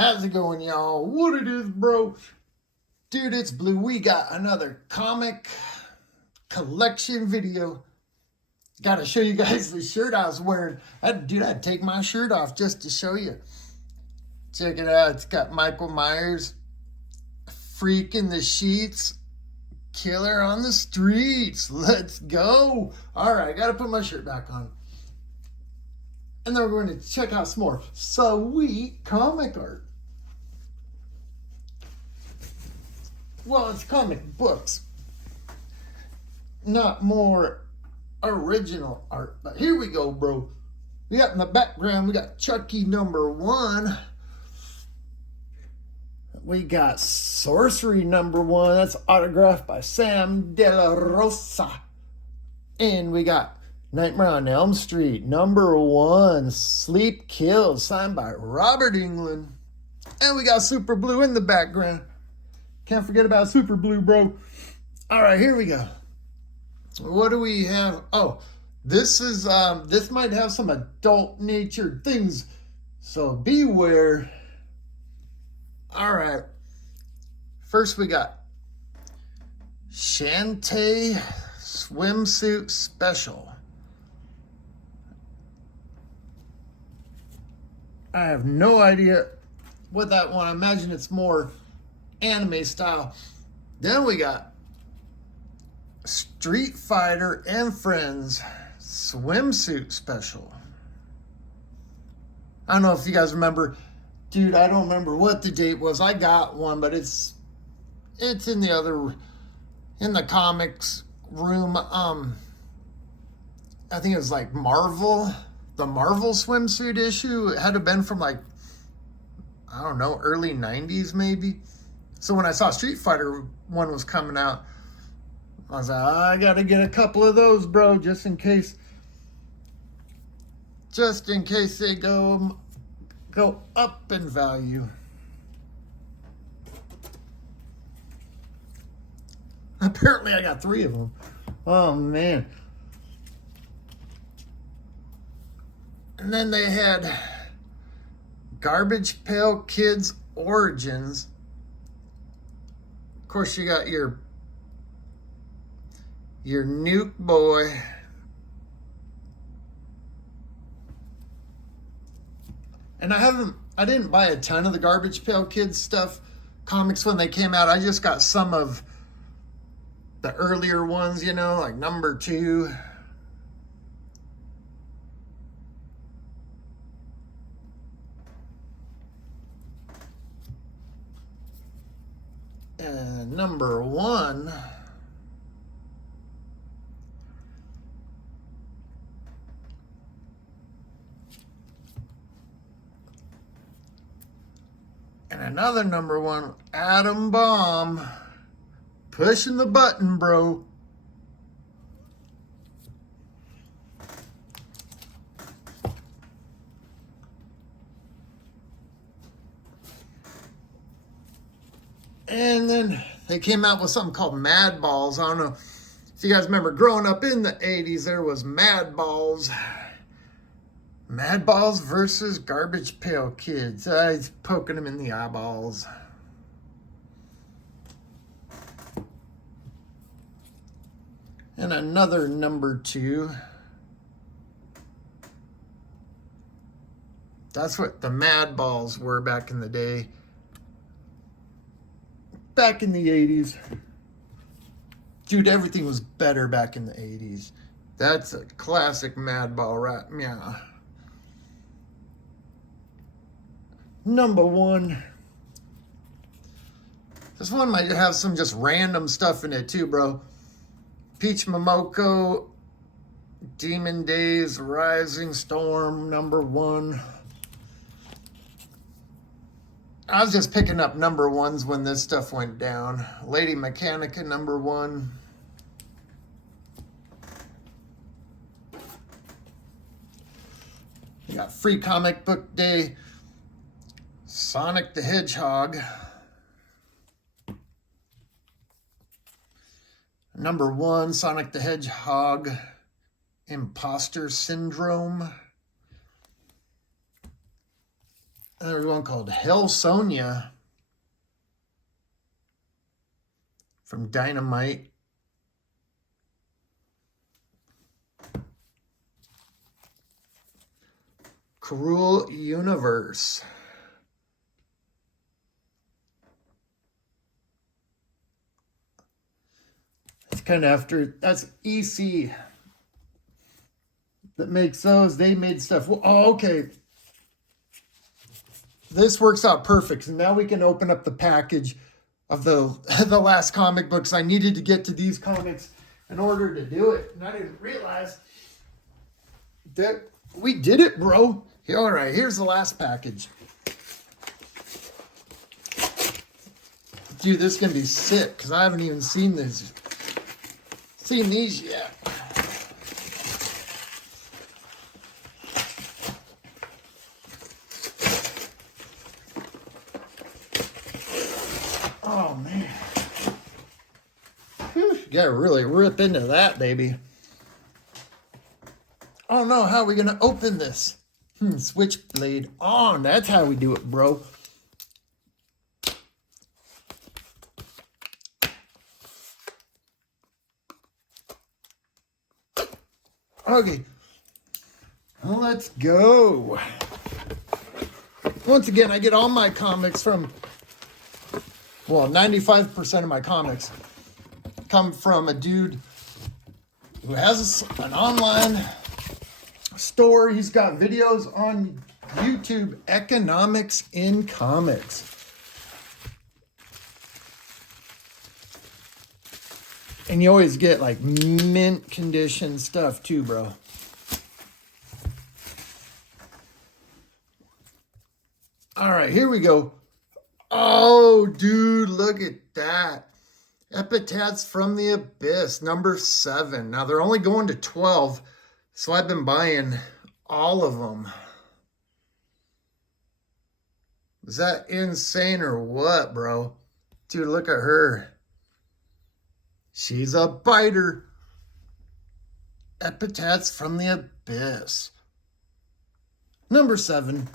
How's it going, y'all? What it is, bro? Dude, it's Blue. We got another comic collection video. Gotta show you guys the shirt I was wearing. I'd take my shirt off just to show you. Check it out. It's got Michael Myers, Freak in the Sheets, Killer on the Streets. Let's go. All right, gotta put my shirt back on. And then we're going to check out some more sweet comic art. Well, it's comic books, not more original art. But here we go, bro. We got in the background, we got Chucky #1. We got Sorcery #1. That's autographed by Sam De La Rosa. And we got Nightmare on Elm Street #1. Sleep Kills, signed by Robert Englund. And we got Super Blue in the background. Can't forget about Super Blue, bro. All right, here we go. What do we have? Oh, this might have some adult natured things, so beware. All right. First, we got Shantae Swimsuit Special. I have no idea what that one. I imagine it's more anime style. Then we got Street Fighter and Friends Swimsuit Special. I don't know if you guys remember. Dude, I don't remember what the date was. I got one, but it's in the comics room. I think it was like Marvel, the Marvel swimsuit issue. It had to have been from like, I don't know, early 90s maybe. So when I saw Street Fighter one was coming out, I was like, I gotta get a couple of those, bro, just in case they go up in value. Apparently I got 3 of them. Oh, man. And then they had Garbage Pail Kids Origins. Of course, you got your Nuke Boy. And I didn't buy a ton of the Garbage Pail Kids stuff, comics when they came out. I just got some of the earlier ones, you know, like #2. And #1. And another #1, Atom Bomb. Pushing the button, bro. And then they came out with something called Mad Balls. I don't know if you guys remember growing up in the 80s, there was Mad Balls. Mad Balls versus Garbage Pail Kids. He's poking them in the eyeballs. And another #2. That's what the Mad Balls were back in the day. Back in the 80s. Dude, everything was better back in the 80s. That's a classic Mad Ball right meow. #1. This one might have some just random stuff in it too, bro. Peach Momoko, Demon Days, Rising Storm, #1. I was just picking up #1s when this stuff went down. Lady Mechanica, #1. You got Free Comic Book Day, Sonic the Hedgehog. #1, Sonic the Hedgehog, Imposter Syndrome. And there's one called Hell Sonia from Dynamite. Cruel Universe. It's kind of after, that's EC that makes those. They made stuff. Oh, okay. This works out perfect. So now we can open up the package of the last comic books. I needed to get to these comics in order to do it. And I didn't realize that we did it, bro. All right, here's the last package. Dude, this is going to be sick because I haven't even seen these yet. Oh, man. Whew, you got to really rip into that, baby. Oh, no, how are we going to open this? Switchblade on. That's how we do it, bro. Okay. Well, let's go. Once again, I get all my comics from, well, 95% of my comics come from a dude who has an online store. He's got videos on YouTube, Economics in Comics. And you always get like mint condition stuff too, bro. All right, here we go. Oh, dude, look at that. Epitaphs from the Abyss, number 7. Now, they're only going to 12, so I've been buying all of them. Is that insane or what, bro? Dude, look at her. She's a biter. Epitaphs from the Abyss. Number 7.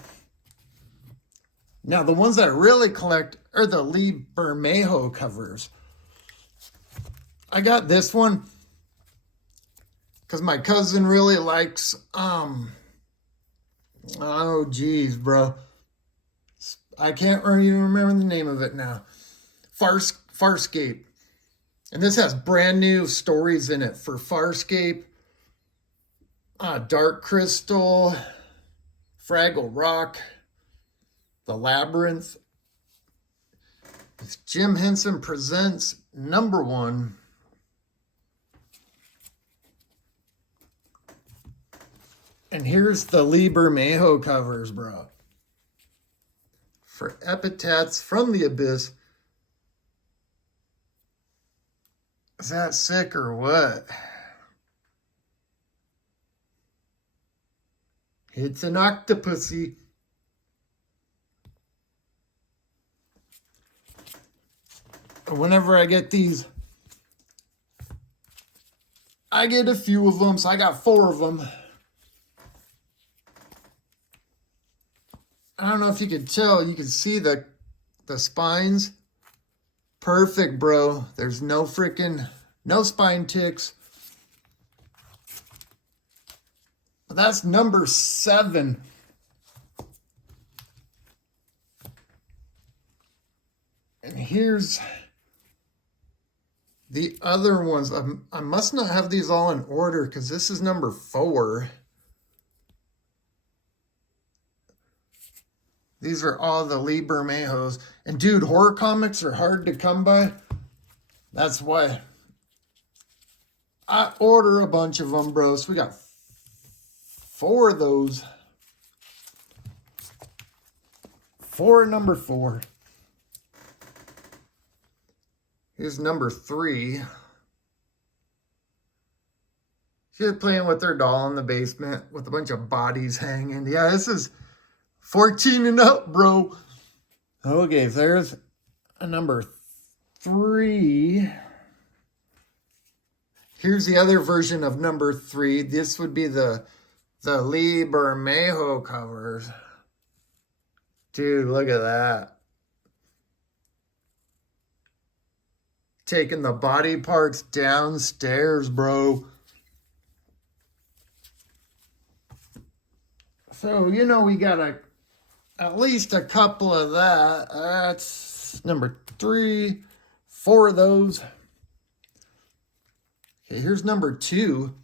Now, the ones that I really collect are the Lee Bermejo covers. I got this one because my cousin really likes, oh, geez, bro. I can't even remember the name of it now. Farscape. And this has brand new stories in it for Farscape, Dark Crystal, Fraggle Rock, The Labyrinth. It's Jim Henson Presents number 1. And here's the Lee Bermejo covers, bro. For Epitaphs from the Abyss. Is that sick or what? It's an octopusy. Whenever I get these, I get a few of them, so I got 4 of them. I don't know if you could tell, you can see the spines. Perfect, bro. There's no spine ticks. But that's number 7. And here's the other ones. I must not have these all in order because this is number 4. These are all the Lee Bermejos. And dude, horror comics are hard to come by. That's why I order a bunch of them, bro. So we got 4 of those. 4, number 4. Here's number 3. She's playing with her doll in the basement with a bunch of bodies hanging. Yeah, this is 14 and up, bro. Okay, there's a number 3. Here's the other version of number 3. This would be the Lee Bermejo covers. Dude, look at that. Taking the body parts downstairs, bro. So, you know, we got at least a couple of that. That's number 3, 4 of those. Okay, here's number 2.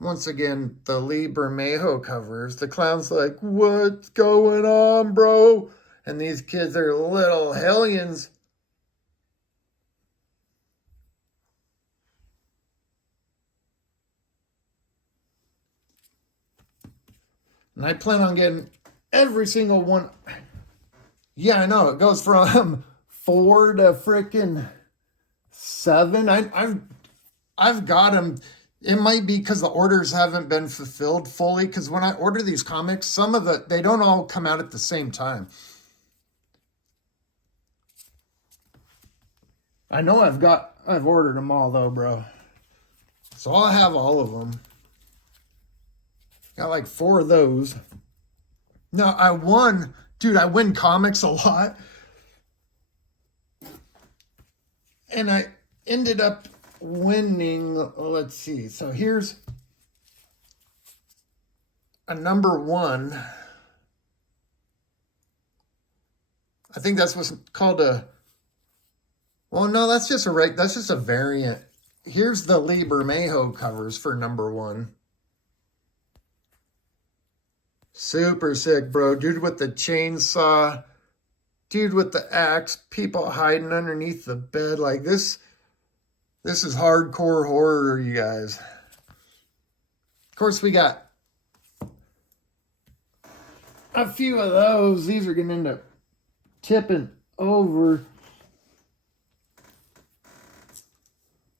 Once again, the Lee Bermejo covers. The clown's like, what's going on, bro? And these kids are little hellions. And I plan on getting every single one. Yeah, I know. It goes from 4 to freaking 7. I've got them. It might be because the orders haven't been fulfilled fully. Because when I order these comics, they don't all come out at the same time. I know I've ordered them all though, bro. So I'll have all of them. Got like 4 of those. No, I win comics a lot. And I ended up winning, let's see. So here's a number 1. I think that's what's called well, no, that's just a variant. Here's the Lee Bermejo covers for number 1. Super sick, bro. Dude with the chainsaw. Dude with the axe. People hiding underneath the bed. Like this is hardcore horror, you guys. Of course, we got a few of those. These are going to end up tipping over.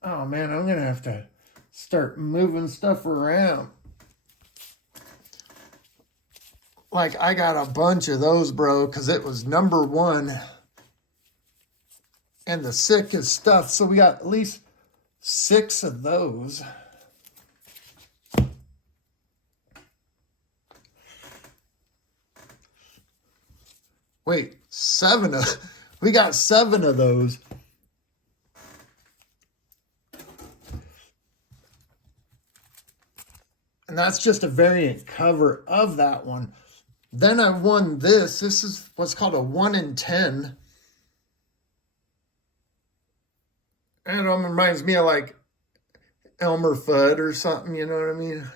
Oh, man, I'm going to have to start moving stuff around. Like, I got a bunch of those, bro, because it was number 1. And the sickest stuff. So we got at least 6 of those. Wait, 7 of... We got 7 of those. And that's just a variant cover of that one. Then I won this. This is what's called a 1 in 10. And it reminds me of like Elmer Fudd or something, you know what I mean?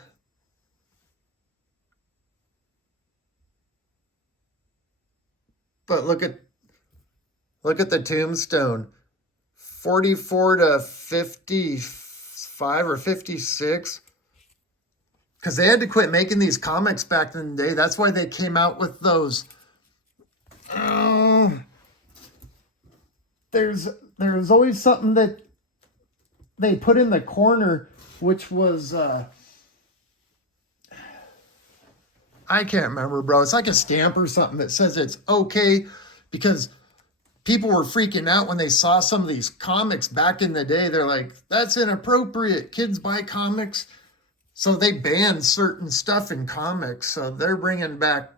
But look at the tombstone. 44 to 55 or 56. Because they had to quit making these comics back in the day. That's why they came out with those. There's always something that they put in the corner, which was... I can't remember, bro. It's like a stamp or something that says it's okay, because people were freaking out when they saw some of these comics back in the day. They're like, that's inappropriate. Kids buy comics. So they banned certain stuff in comics. So they're bringing back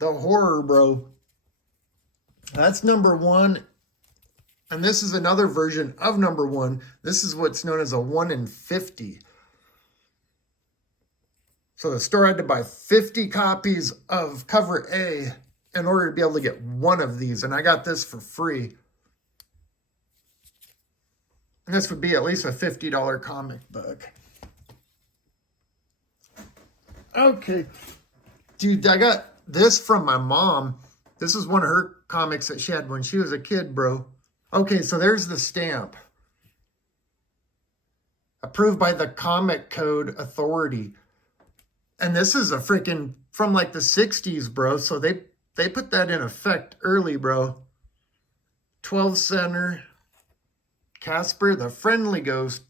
the horror, bro. That's number 1. And this is another version of number 1. This is what's known as a 1 in 50. So the store had to buy 50 copies of cover A in order to be able to get one of these. And I got this for free. And this would be at least a $50 comic book. Okay. Dude, I got this from my mom. This is one of her comics that she had when she was a kid, bro. Okay, so there's the stamp. Approved by the Comic Code Authority. And this is a freaking from like the 60s, bro. So they put that in effect early, bro. 12 center. Casper the Friendly Ghost.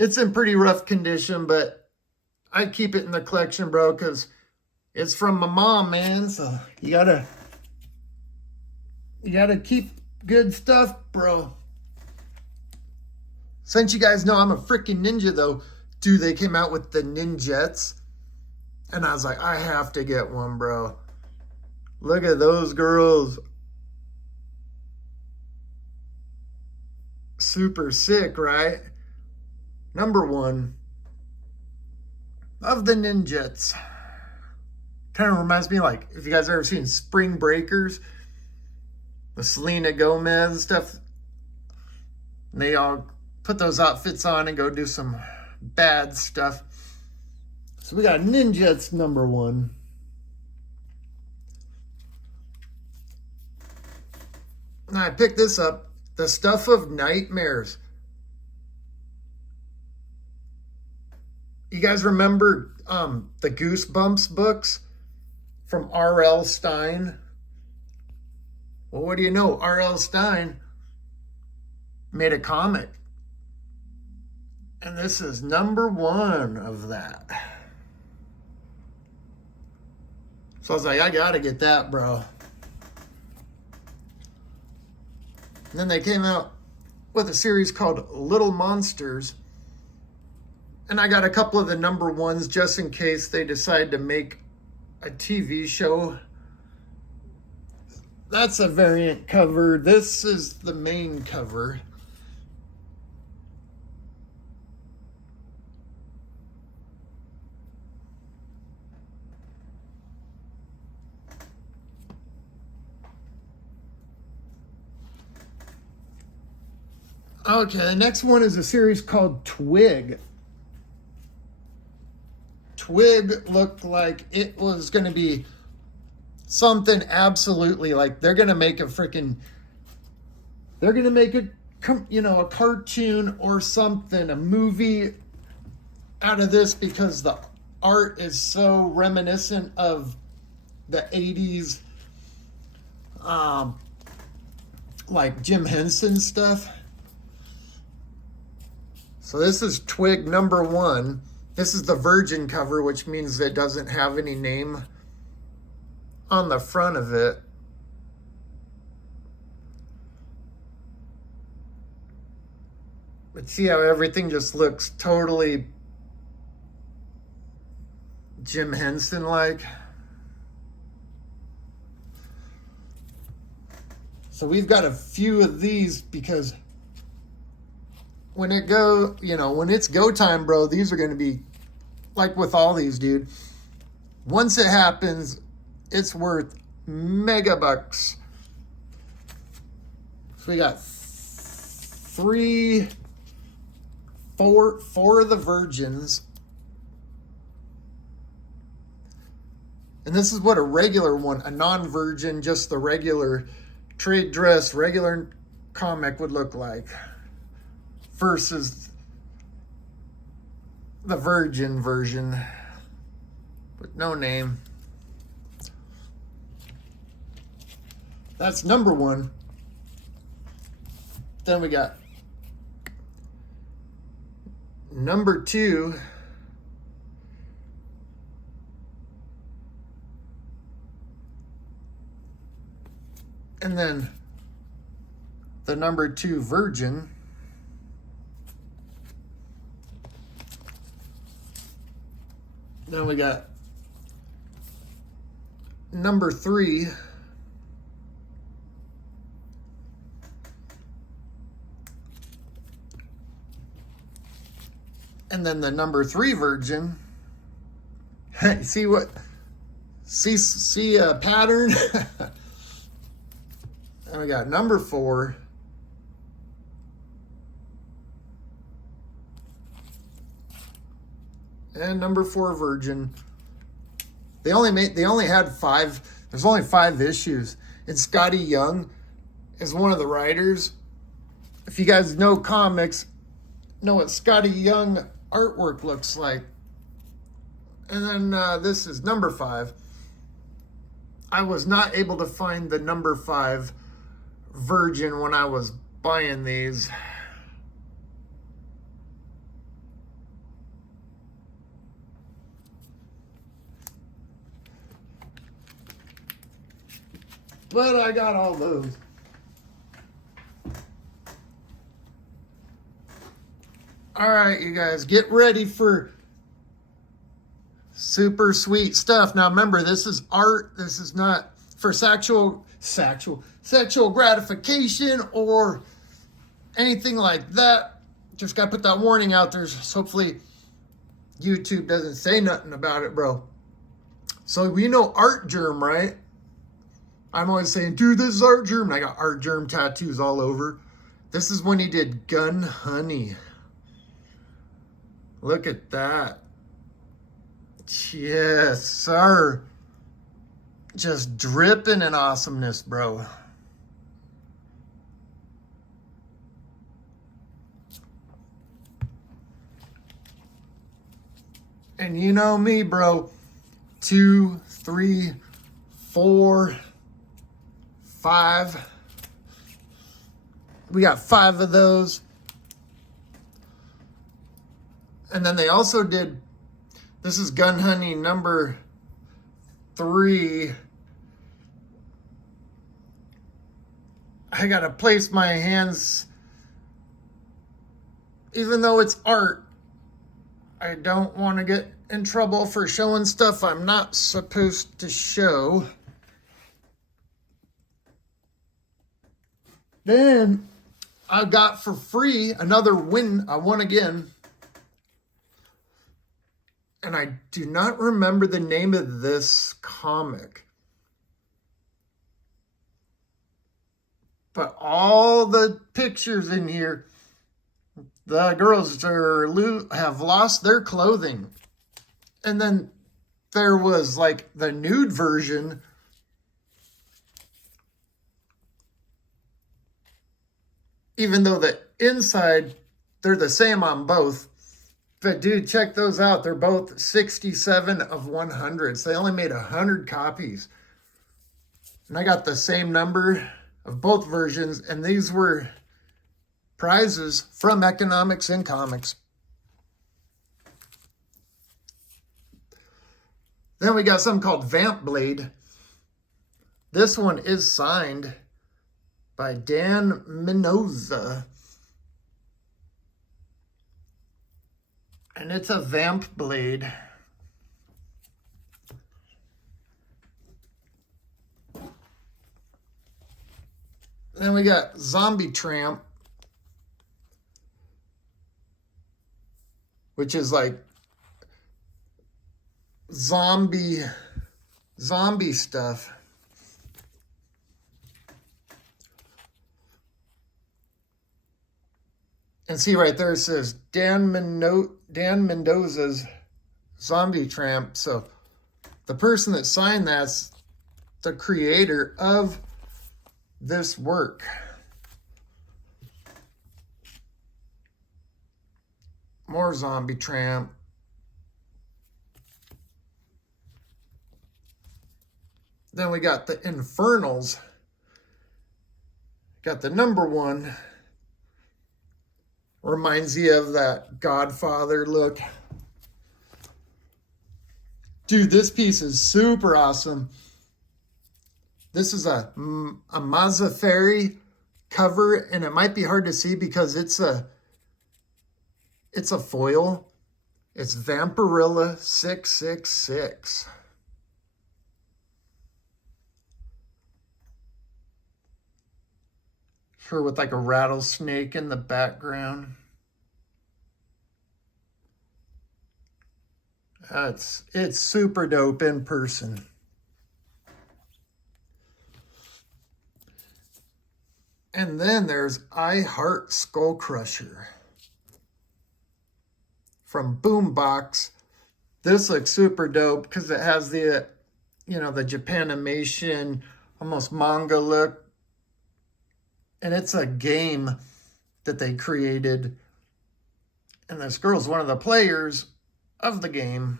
It's in pretty rough condition, but I keep it in the collection, bro, because it's from my mom, man. So you gotta keep good stuff, bro. Since you guys know I'm a freaking ninja, though, Dude, they came out with the Ninjets. And I was like, I have to get one, bro. Look at those girls. Super sick, right? Number one of the Ninjets. Kind of reminds me, like, if you guys ever seen Spring Breakers with Selena Gomez and stuff. And they all put those outfits on and go do some bad stuff. So we got Ninjets number one. And I picked this up. The Stuff of Nightmares. You guys remember the Goosebumps books from R.L. Stine? Well, what do you know? R.L. Stine made a comic. And this is number one of that. So I was like, I gotta get that, bro. And then they came out with a series called Little Monsters. And I got a couple of the number ones just in case they decide to make a TV show. That's a variant cover. This is the main cover. Okay, the next one is a series called Twig. Twig looked like it was going to be something absolutely like they're going to make a a cartoon or something, a movie out of this because the art is so reminiscent of the 80s, like Jim Henson stuff. So this is Twig number one. This is the Virgin cover, which means it doesn't have any name on the front of it. But see how everything just looks totally Jim Henson-like? So we've got a few of these because when it's go time, bro, these are going to be like with all these, dude. Once it happens, it's worth mega bucks. So we got four of the Virgins. And this is what a regular one, a non-virgin, just the regular trade dress, regular comic would look like. Versus the Virgin version with no name. That's number one. Then we got number two. And then the number two Virgin. Then we got number three. And then the number three Virgin. See a pattern? And we got number four. And number four Virgin. They only had five. There's only 5 issues. And Scotty Young is one of the writers. If you guys know comics, know what Scotty Young artwork looks like. And then this is number 5. I was not able to find the number 5 Virgin when I was buying these. But I got all those. All right, you guys, get ready for super sweet stuff. Now remember, this is art. This is not for sexual gratification or anything like that. Just gotta put that warning out there. So hopefully YouTube doesn't say nothing about it, bro. So we know Art Germ, right? I'm always saying, dude, this is Art Germ. And I got Art Germ tattoos all over. This is when he did Gun Honey. Look at that. Yes, sir. Just dripping in awesomeness, bro. And you know me, bro. 2, 3, 4, 5. We got 5 of those. And then they also did, this is Gun Honey number 3. I gotta place my hands, even though it's art, I don't want to get in trouble for showing stuff I'm not supposed to show. Then I got for free another win. I won again. And I do not remember the name of this comic. But all the pictures in here, the girls have lost their clothing. And then there was like the nude version. Even though the inside, they're the same on both. But dude, check those out. They're both 67 of 100. So they only made 100 copies. And I got the same number of both versions. And these were prizes from Economics and Comics. Then we got something called Vamp Blade. This one is signed by Dan Mendoza. And it's a vamp blade. Then we got Zombie Tramp, which is like zombie stuff. And see right there, it says Dan Mendoza's Zombie Tramp. So the person that signed that's the creator of this work. More Zombie Tramp. Then we got the Infernals. Got the number 1. Reminds you of that Godfather look. Dude, this piece is super awesome. This is a Mazafari cover, and it might be hard to see because it's a foil. It's Vampirilla 666. Her with like a rattlesnake in the background. It's super dope in person. And then there's I Heart Skull Crusher from Boombox. This looks super dope because it has the, the Japanimation, almost manga look. And it's a game that they created. And this girl's one of the players of the game.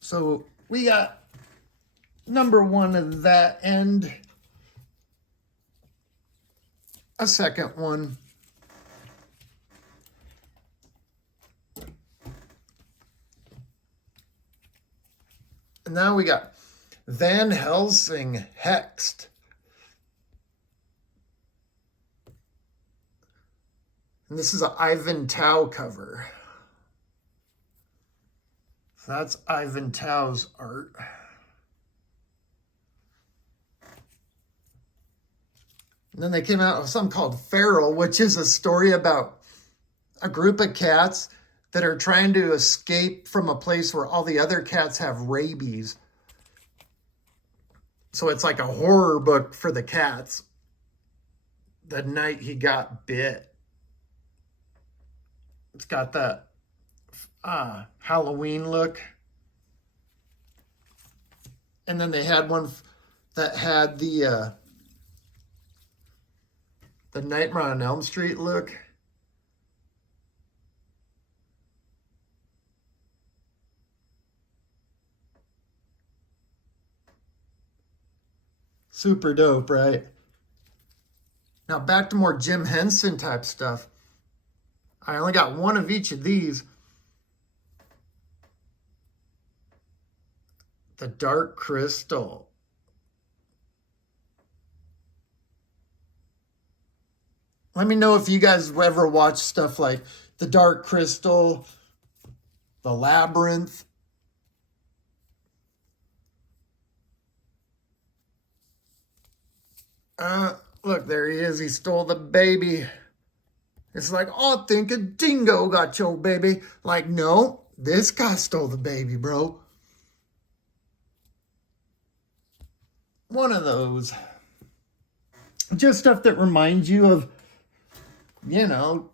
So we got number 1 of that and a second one. And now we got Van Helsing Hexed. And this is an Ivan Tao cover. So that's Ivan Tao's art. And then they came out with something called Feral, which is a story about a group of cats that are trying to escape from a place where all the other cats have rabies. So it's like a horror book for the cats. The night he got bit. It's got that Halloween look. And then they had one that had the Nightmare on Elm Street look. Super dope, right? Now back to more Jim Henson type stuff. I only got one of each of these. The Dark Crystal. Let me know if you guys ever watch stuff like The Dark Crystal, The Labyrinth. Look, there he is. He stole the baby. It's like, oh, I think a dingo got your baby. Like, no, this guy stole the baby, bro. One of those. Just stuff that reminds you of, you know,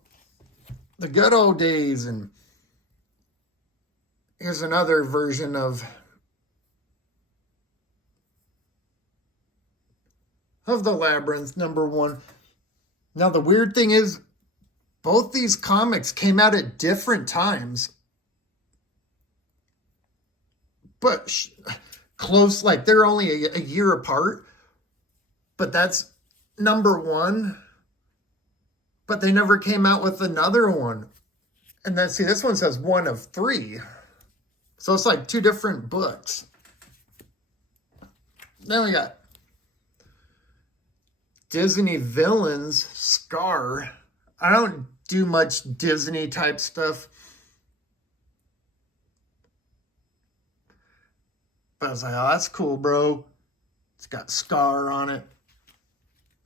the good old days. And here's another version of the Labyrinth, #1. Now, the weird thing is, both these comics came out at different times. But close, like they're only a year apart. But that's #1. But they never came out with another one. And then, see, this one says 1 of 3. So it's like 2 different books. Then we got Disney Villains, Scar. I don't do much Disney type stuff. But I was like, oh, that's cool, bro. It's got Scar on it.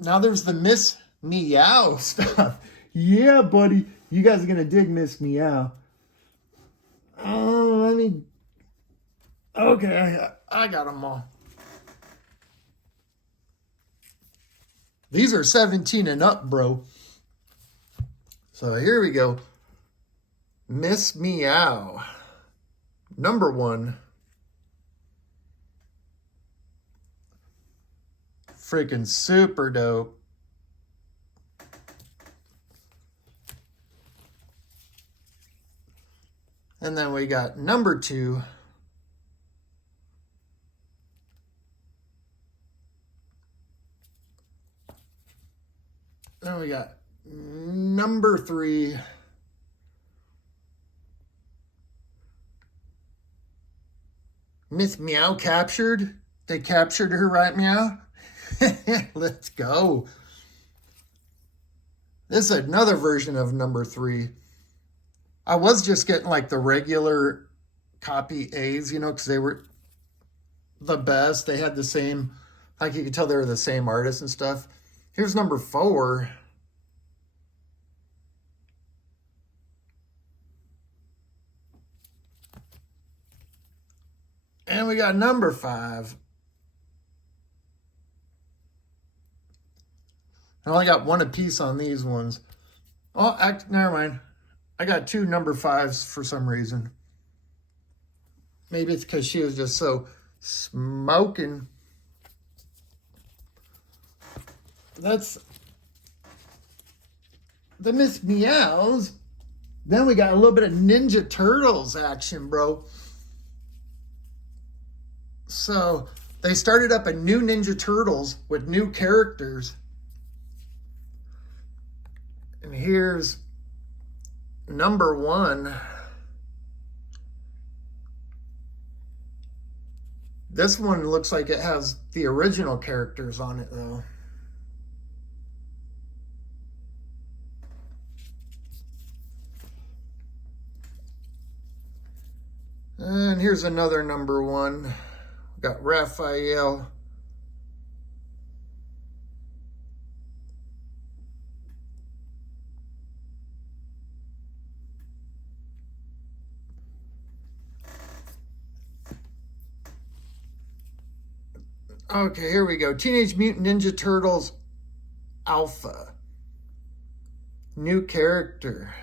Now there's the Miss Meow stuff. Yeah, buddy. You guys are going to dig Miss Meow. Oh, I mean, okay, I got them all. These are 17 and up, bro. So here we go. Miss Meow. #1. Freaking super dope. And then we got #2. Then we got #3. Miss Meow captured. They captured her, right, Meow? Let's go. This is another version of #3. I was just getting like the regular copy A's, you know, because they were the best. They had the same, like you could tell they were the same artists and stuff. Here's #4. And we got #5. I only got 1 apiece on these ones. Oh, never mind. I got 2 #5s for some reason. Maybe it's because she was just so smoking. That's the Miss Meows. Then we got a little bit of Ninja Turtles action, bro. So they started up a new Ninja Turtles with new characters. And here's #1. This one looks like it has the original characters on it, though. And here's another number one. We got Raphael. Okay, here we go. Teenage Mutant Ninja Turtles Alpha. New character.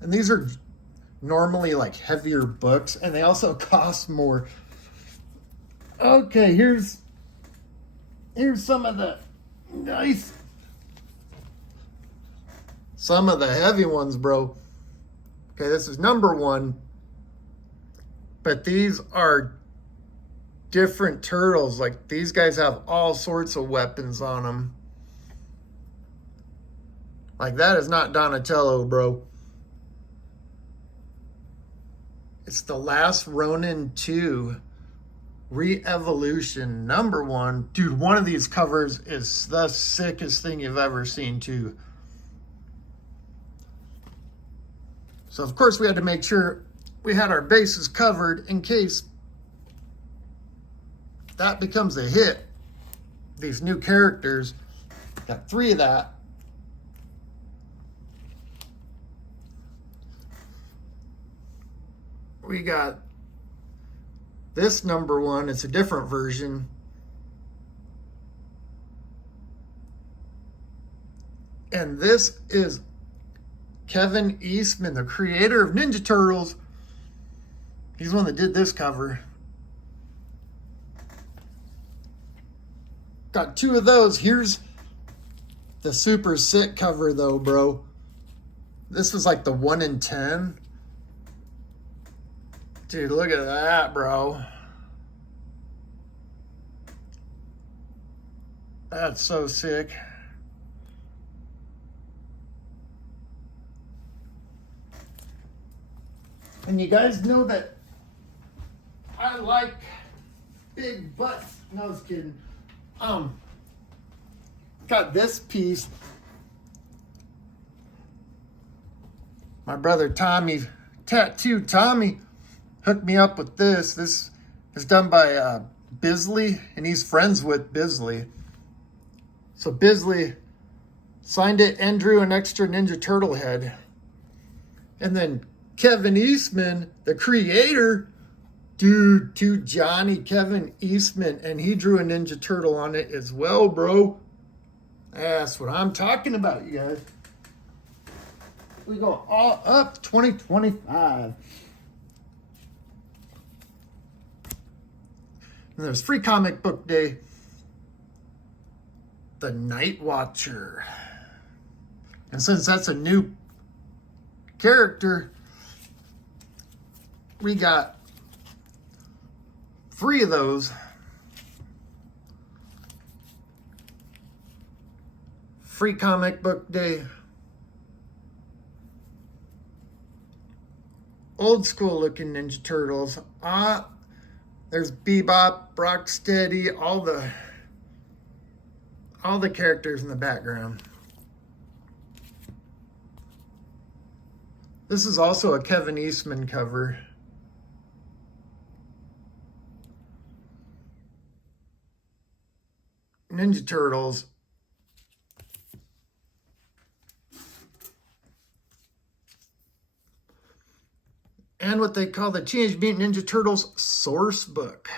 And these are normally like heavier books, and they also cost more. Okay, here's some of the nice, some of the heavy ones, bro. Okay, this is number one, but these are different turtles. Like, these guys have all sorts of weapons on them. Like, that is not Donatello, bro. It's The Last Ronin 2 Re-Evolution, number one. Dude, one of these covers is the sickest thing you've ever seen, too. So, of course, we had to make sure we had our bases covered in case that becomes a hit. These new characters, got 3 of that. We got this number one. It's a different version. And this is Kevin Eastman, the creator of Ninja Turtles. He's the one that did this cover. Got 2 of those. Here's the super sick cover, though, bro. This was like the 1 in 10. Dude, look at that, bro. That's so sick. And you guys know that I like big butts. No, I was kidding. Got this piece. My brother Tommy, Tattoo Tommy, hooked me up with this. This is done by Bisley, and he's friends with Bisley. So Bisley signed it and drew an extra Ninja Turtle head. And then Kevin Eastman, the creator, dude, to Johnny Kevin Eastman, and he drew a Ninja Turtle on it as well, bro. That's what I'm talking about, you guys. We go all up 2025. And there's Free Comic Book Day. The Night Watcher. And since that's a new character, we got 3 of those. Free Comic Book Day. Old school looking Ninja Turtles. There's Bebop, Rocksteady, all the characters in the background. This is also a Kevin Eastman cover. Ninja Turtles. And what they call the Teenage Mutant Ninja Turtles source book.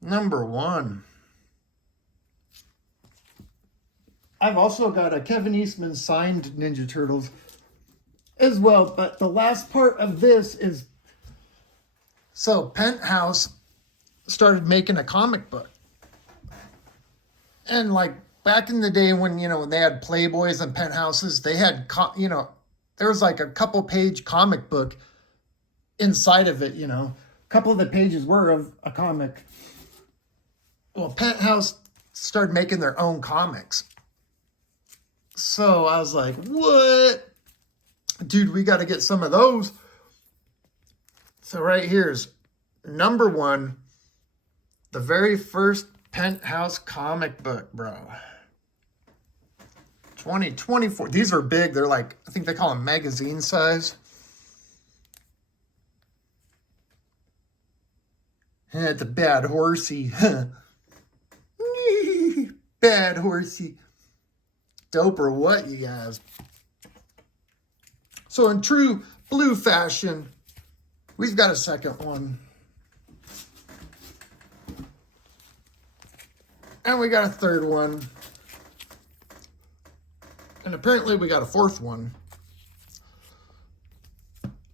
Number one. I've also got a Kevin Eastman signed Ninja Turtles as well, but the last part of this is, so Penthouse started making a comic book. And like back in the day when, when they had Playboys and Penthouses, they had, there was like a couple page comic book inside of it, A couple of the pages were of a comic. Well, Penthouse started making their own comics. So I was like, what? Dude, we got to get some of those. So right here's number one. The very first Penthouse comic book, bro. 2024. These are big. They're like, I think they call them magazine size. That's a bad horsey. Bad horsey. Dope or what, you guys? So in true blue fashion, we've got a second one. And we got a third one. And apparently we got a fourth one.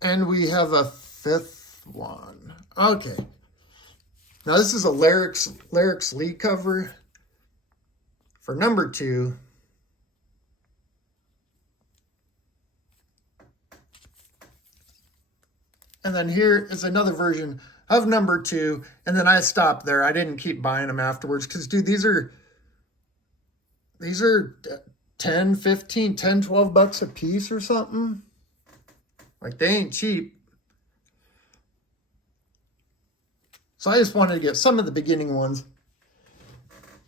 And we have a fifth one. Okay. Now this is a Lyrics Lee cover for number 2. And then here is another version of number 2. And then I stopped there. I didn't keep buying them afterwards. Because, dude, these are 10, 15, 10, 12 bucks a piece or something. Like, they ain't cheap. So I just wanted to get some of the beginning ones.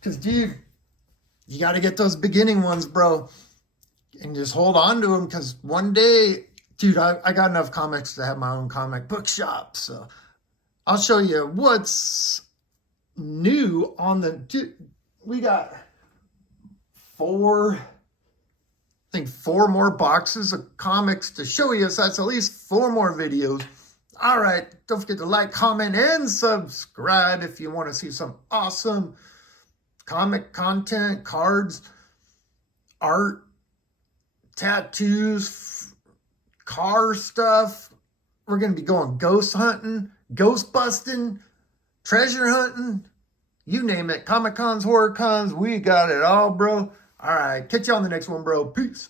Because, dude, you got to get those beginning ones, bro. And just hold on to them. Because one day, dude, I got enough comics to have my own comic book shop. So I'll show you what's new on the... Dude, we got 4 more boxes of comics to show you. So that's at least 4 more videos. All right. Don't forget to like, comment, and subscribe if you want to see some awesome comic content, cards, art, tattoos, car stuff. We're going to be going ghost hunting, ghost busting, treasure hunting. You name it. Comic cons, horror cons. We got it all, bro. All right. Catch you on the next one, bro. Peace.